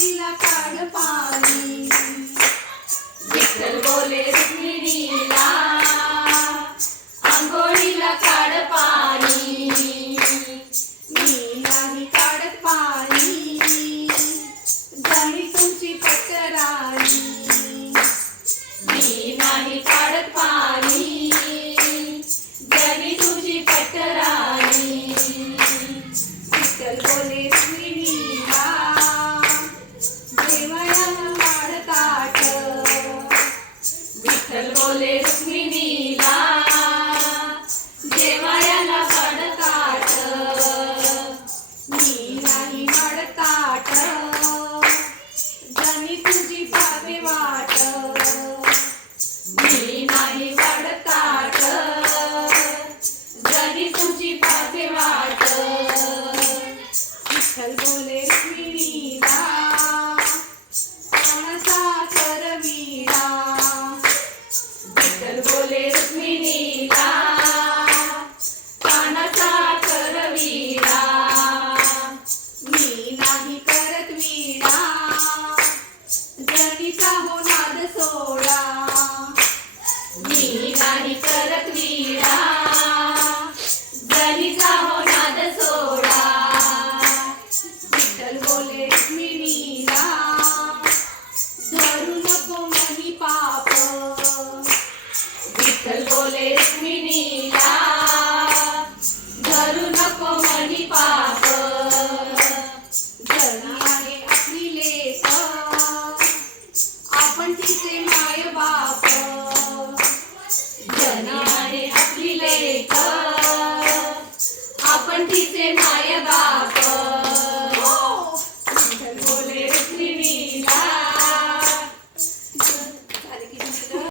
रुक्मिणीला काढ पाणी. विठ्ठल बोले रुक्मिणीला. आंघोळीला काढ पाणी. मी नाही काढत पाणी. झाली तुमची तक्रारी मी नाही काढत पाणी सकलकोले स्मिनीला बोले रुक्मिणीला कानाचा मी नाही करत विडा जणीचा हो नाद सोडा. मी नाही करत विडा जणीचा हो विठ्ठल बोले रुक्मिणीला धरू नको मनी पाप जणी आहे आपली लेक आपण तिचे माय बाप जनी आहे आपली लेक आपण तिचे माय बाप